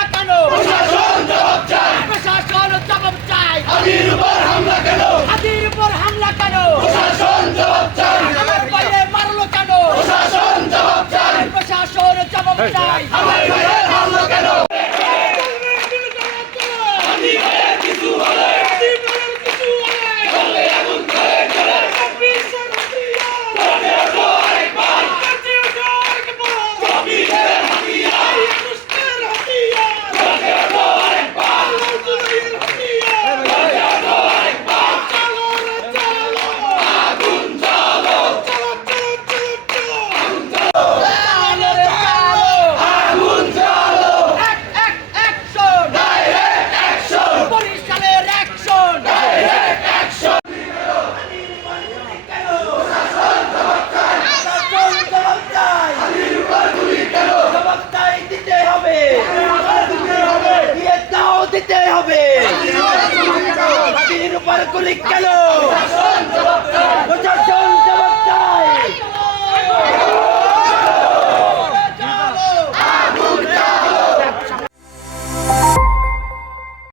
হামলা কেন? প্রশাসন জবাব চায়। প্রশাসন জবাব চায়। হাদির উপর হামলা কেন? হাদির উপর হামলা কেন? প্রশাসন জবাব চায়। আমার বাইরে মারলো কেন? প্রশাসন জবাব চায়। প্রশাসন জবাব চায়। আমার ভাইয়ের হামলা কেন? হাদি ভাইয়ের কিছু হলে চলে আগুন ধরে চলে। চলে ওঠো আরেকবার। কবিরের হাতিয়ার। চলে ওঠো আরেকবার। চলে ওঠো আরেকবার। আগুন জ্বালো। আগুন জ্বালো। অ্যাকশন! Direct action. বরিশালের অ্যাকশন! Direct action. প্রশাসন জবাব চায়। হাদির উপর গুলি কেন? জবাব চাই, দিতে হবে। দিয়ে দাও, দিতে হবে। হাদির উপর গুলি কেন?